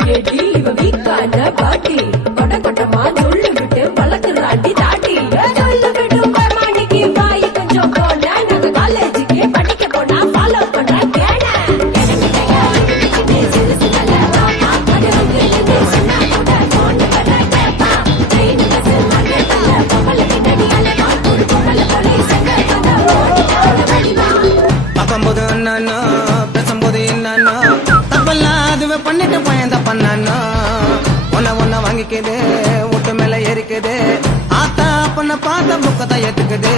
கேட்டி இவ வீக்கான பாட்டி கொட கொட்டமா சொல்லு விட்டு வளர்க்குறாண்டி தாட்டி சொல்லு விட்டு மாணிக்கு வாய் கொஞ்சம் போன நாங்க காலேஜுக்கு படிக்க போனா ஃபாலோ பண்ற கேன பார்க்கும்போது என்னன்னா பேசும்போது என்னன்னா தப்பெல்லாம் அதுவே பண்ணிட்டு போயந்த பண்ணானா ஒன்ன வாங்கிக்குது வீட்டு மேல ஏறிக்குது ஆத்தா பொண்ண பார்த்த புக்கத்தை ஏத்துக்குது